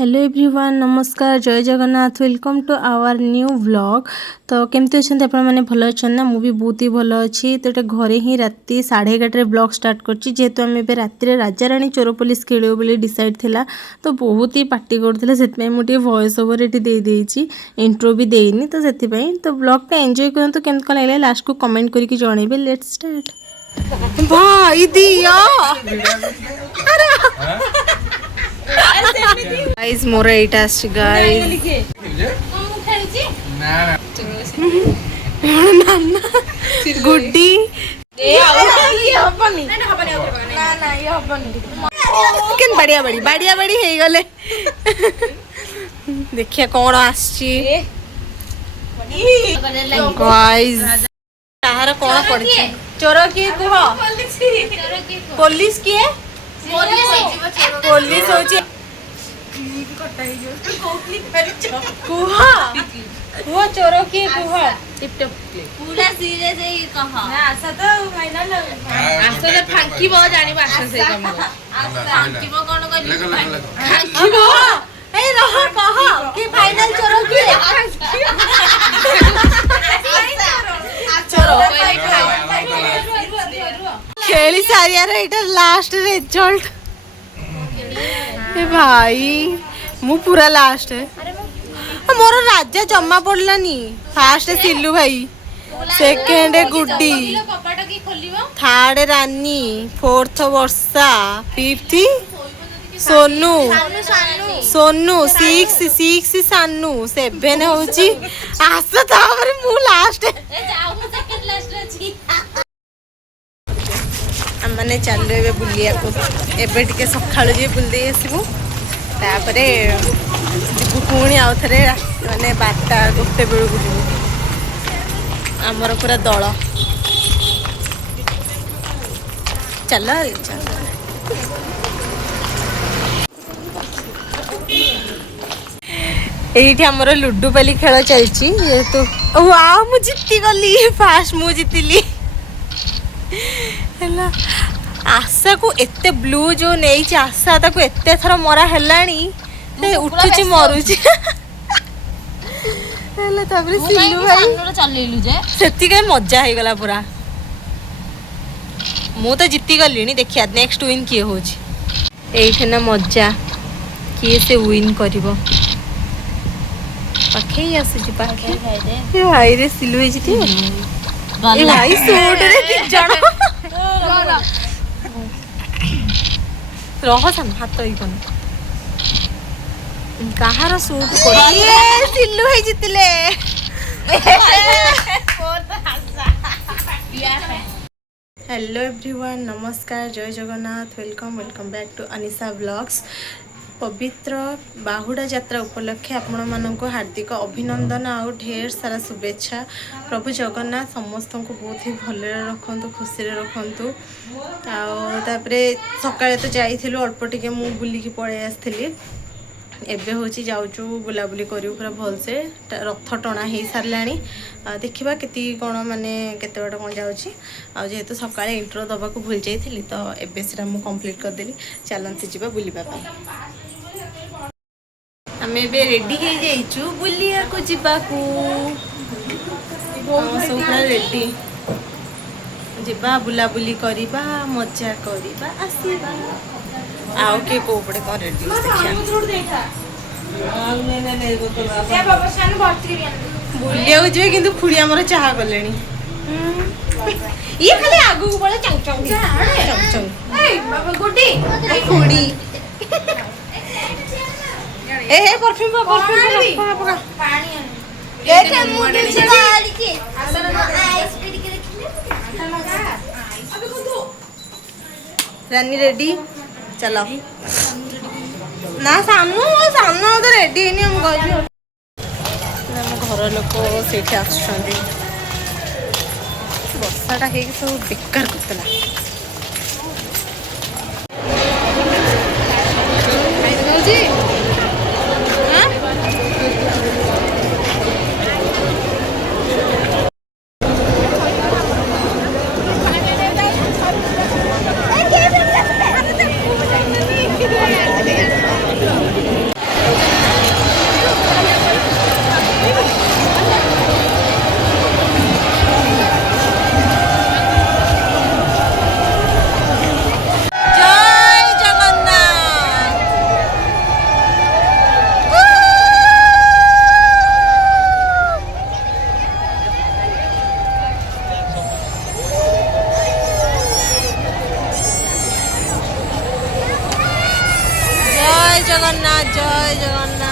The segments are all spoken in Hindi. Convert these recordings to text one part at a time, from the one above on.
हेलो एवरीवन नमस्कार जय Jagannath welcome to our new vlog. तो केमती अच्छा आप भल अच्छा ना मुझे बहुत ही भल अच्छी। तो ये घरे ही राति 11:30 ब्लॉग स्टार्ट करची जेहेतु आम ए राति राजा राणी चोर पुलिस खेल बोली डिसाइड थिला। तो बहुत ही पार्टी करते से मुझे वॉइस ओवर ये इंट्रो भी देनी तो से तो ब्लॉगटा एंजॉय करूँ केमती कौन लगे लास्ट को कमेंट करके जनइबे। लेट्स स्टार्ट भाई दिया गाइस मोर एटा आछि गाइस गुड्डी केन बढ़िया बड़ी हे गले देखिए कौन आछि गाइस ताहार कौन पड़छि चोर किए कुह पुलिस किए पुलिस होची कुह कुह चोर किए कुह टिपटप पूरा सीरियस है ये कहा आशा तो फाइनल आशा तो फांकी बो जानी आशा से कम फांकी बो कौन कर फांकी बो ए रह कह कि फाइनल चोर किए चोर खेली सारी यार एटा लास्ट रिजल्ट ए भाई मु पूरा लास्ट है मोर राजा जमा पड़लानी। फास्ट सिल्लू भाई सेकेंड गुड्डी कपाट की खोलिबो थर्ड रानी फोर्थ वर्षा फिफ्थ सोनू सोनू सिक्स सानू 7 होची आशा तापर मु लास्ट ए जाऊ मु सेकंड लास्ट रे छी आमने चलो ए बुलिया को एबे टिके सखाळु जे बुल दे आसीबु तापरे जीवु पुणी आउ थरे माने 12टा 1 बेळु बुलिबु हमर पूरा दल चलो एठी हमर लुडू पाली खेल चलची तो वाओ मु जीती गली फास्ट मु जीतिली हैला आशा को एते ब्लू जो नहीं आशा ताको एते थर मरा हेलानी से उठुची मरुची हैला ताबरे सिल्लू भाई सानूर चलेलु जे सेति के मजा हे गला पूरा मु तो जीती गलिनी देखिया नेक्स्ट विन किए होची एठे ना मजा किए से विन करिवो पाखे ही आसी पाखे ए भाई रे सिल्लू हे जीती ए भाई सूट रे ती जण रह सन हाथ ही कोन कहार सूट ये सिल्लू है जितले हेलो एवरीवन नमस्कार जय Jagannath welcome back to Anisha blogs. पवित्र बाहुड़ा यात्रा उपलक्षे आपण मानक हार्दिक अभिनंदन आउ ढेर सारा शुभेच्छा। प्रभु जगन्नाथ समस्त को बहुत ही भले रखु खुशी रखु। आउे सकाଳେ तो जाइलु अल्प टिके मु बुलिकी पड़े आसली एबे होची जाऊचु बुलाबुली करू पूरा भल से रथ टणा हो सारा देखा केती कौन माने केते बाट कौन जाऊँगी आ जेहेतु सकाळे इंट्रो दबा को भूल जाइली तो एबे सेटा मु कंप्लीट करदेली। चलते जीवा बुलिबा पई आमे बे रेडी हो जाइचु बुलिया को जीवा को सब पूरा रेडी जीवा बुलाबुली करिबा मजा करिबा आसीबा आओ के कोपड़े कौन रेडी देखिया बुलिया जी किंतु खुड़ी आमर चाह कले ये खाली आगु पड़े खुड़ी ए परफ्यूम परफ्यूम रानी रेडी चलो ना सामू तो रेडी है हम घर लोक से बर्षाटा हो सब बेकार करता ଜଗନ୍ନାଥ ଜୟ ଜଗନ୍ନାଥ।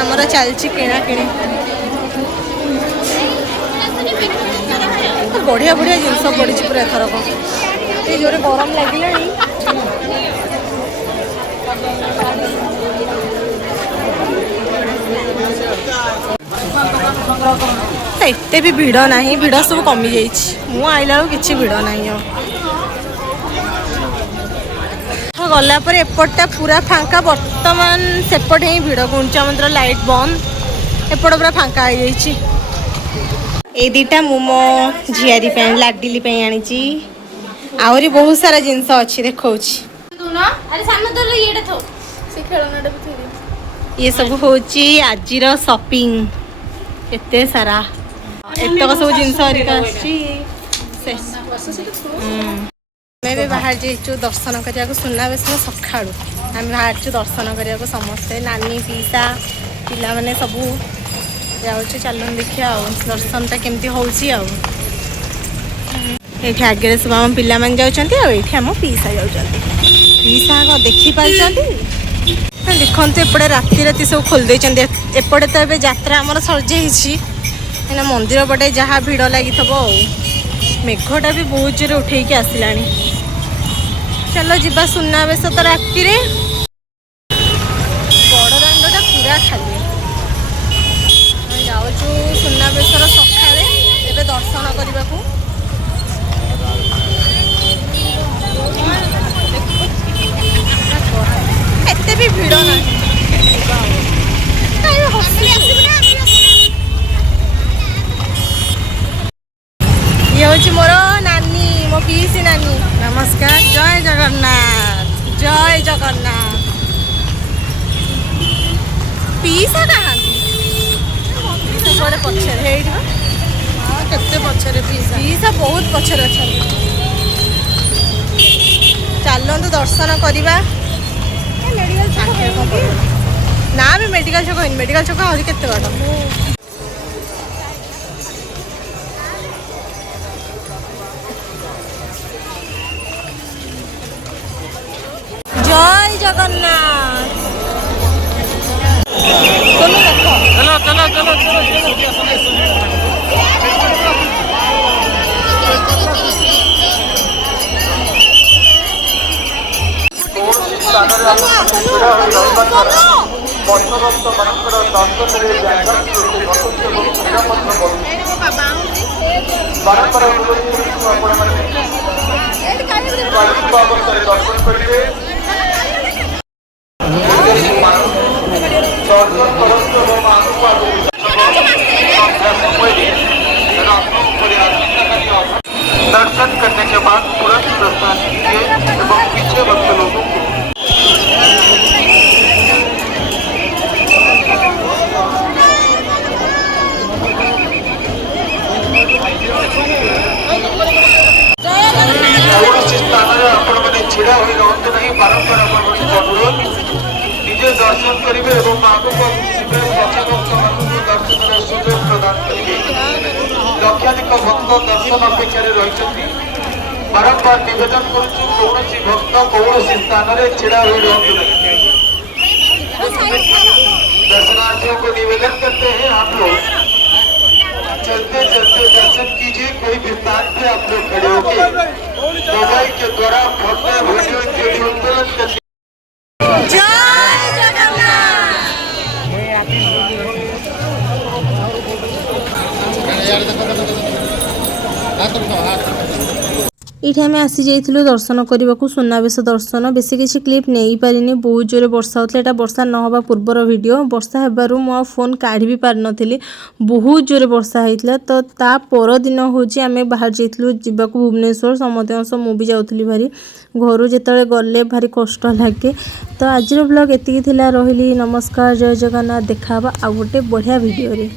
ଆମର ଚାଲିଛି କିଣାକିଣି। ବଢିଆ ବଢିଆ ଜିନିଷ ପଡିଛି ପୁରା ଏଥରକ। ଏଇ ଜୋରେ ଗରମ ଲାଗିଲାଣି। ଏତେ ବି ଭିଡ଼ ନାହିଁ, ଭିଡ଼ ସବୁ କମି ଯାଇଛି। ମୁଁ ଆଇଲା ବେଳକୁ କିଛି ଭିଡ଼ ନାହିଁ ଆଉ। ଗଲା ପରେ ଏପଟଟା ପୁରା ଫାଙ୍କା। ବର୍ତ୍ତମାନ ସେପଟେ ହିଁ ଭିଡ଼। ଗୁଣ୍ଡିଚା ମନ୍ଦିର ଲାଇଟ୍ ବନ୍ଦ, ଏପଟ ପୁରା ଫାଙ୍କା ହେଇଯାଇଛି। ଏଇ ଦିଟା ମୁଁ ମୋ ଝିଆରୀ ପାଇଁ ଲାଡିଲି ପାଇଁ ଆଣିଛି। ଆହୁରି ବହୁତ ସାରା ଜିନିଷ ଅଛି ଦେଖଉଛି। ଇଏ ସବୁ ହଉଛି ଆଜିର ସପିଂ। ଏତେ ସାରା ଏତକ ସବୁ ଜିନିଷ ହରିକା ଆସିଛି। ଆମେ ଏବେ ବାହାରି ଯାଇଛୁ ଦର୍ଶନ କରିବାକୁ। ସୁନାବେଶ ସକାଳୁ ଆମେ ବାହାରିଛୁ ଦର୍ଶନ କରିବାକୁ ସମସ୍ତେ, ନାନୀ ପିଇସା ପିଲାମାନେ ସବୁ ଯାଉଛୁ। ଚାଲୁନ ଦେଖିବା ଆଉ ଦର୍ଶନଟା କେମିତି ହେଉଛି ଆଉ। ଏଇଠି ଆଗରେ ସବୁ ଆମ ପିଲାମାନେ ଯାଉଛନ୍ତି, ଆଉ ଏଇଠି ଆମ ପିଇସା ଯାଉଛନ୍ତି। ପିଇସା ଆଗ ଦେଖିପାରୁଛନ୍ତି। ଦେଖନ୍ତୁ ଏପଟେ ରାତି ରାତି ସବୁ ଖୋଲି ଦେଇଛନ୍ତି। ଏପଟେ ତ ଏବେ ଯାତ୍ରା ଆମର ସରିଯାଇଛି, କାହିଁକିନା ମନ୍ଦିର ପଟେ ଯାହା ଭିଡ଼ ଲାଗିଥିବ ଆଉ। ମେଘଟା ବି ବହୁତ ଜୋରେ ଉଠେଇକି ଆସିଲାଣି। ଚାଲ ଯିବା ସୁନାବେଶ ତ ରାତିରେ। ବଡ଼ ଦାଣ୍ଡଟା ପୁରା ଖାଲି। ଯାଉଛୁ ସୁନାବେଶର ସକାଳେ ଏବେ ଦର୍ଶନ କରିବାକୁ। ଏତେ ବି ଭିଡ଼ ନାହିଁ। ଇଏ ହଉଛି ମୋର ନାନୀ, ମୋ ପିଇସି ନାନୀ। ନମସ୍କାର, ଜୟ ଜଗନ୍ନାଥ ଜୟ ଜଗନ୍ନାଥ। ପିଇସା ନାହାନ୍ତି, ସବୁଆଡ଼େ ପଛରେ ହେଇଠି ବା। କେତେ ପଛରେ ପିଇସା ବହୁତ ପଛରେ ଅଛନ୍ତି। ଚାଲନ୍ତୁ ଦର୍ଶନ କରିବା। ନା ବି ମେଡ଼ିକାଲ ଛକ ହେଇନି, ମେଡ଼ିକାଲ ଛକ ଆହୁରି କେତେ ବାଟ। জয় জগন্নাথ। চলো চলো চলো दर्शन करने के बाद तुरंत प्रस्थान कीजिए एवं पीछे भक्त लोगों को कौन स्थान आपण मैंने छिड़ा हुई रहते नहीं। बारंबार अनुरोध निजे दर्शन करेंगे एवं आगक पक्ष भक्त मान दर्शन सुযোগ प्रदान करेंगे। लक्षाधिक भक्त दर्शन अपेक्षा रही। बारंबार निवेदन करुचु कौन भक्त कौन स्थान में छिड़ा हुई रहते नहीं। दर्शनार्थियों को निवेदन करते हैं आप लोग चलते चलते दर्शन कीजिए। कोई भी स्थान पे आप लोग खड़े होके मोबाइल के द्वारा फोटो वीडियो के तुरंत ये आम आसी जाइलु दर्शन करने को सुनावेश दर्शन बेसी किसी क्लिप नहीं पारिनी बहुत जोरे वर्षा होता है वर्षा नहबा पूर्वर वीडियो वर्षा हेबारु मो फोन काढ़ी भी पार नथिली बहुत जोरे वर्षा होता तो ता पर दिन हूँ आम बाहर जाइलु जावाक भुवनेश्वर समस्त मु भी जाऊँगी भारी घर जिते गले भारी कष्ट लगे तो आज ब्लॉग एतिकी थिला रही नमस्कार जय जगन्नाथ देखा आ गोटे बढ़िया वीडियो रे।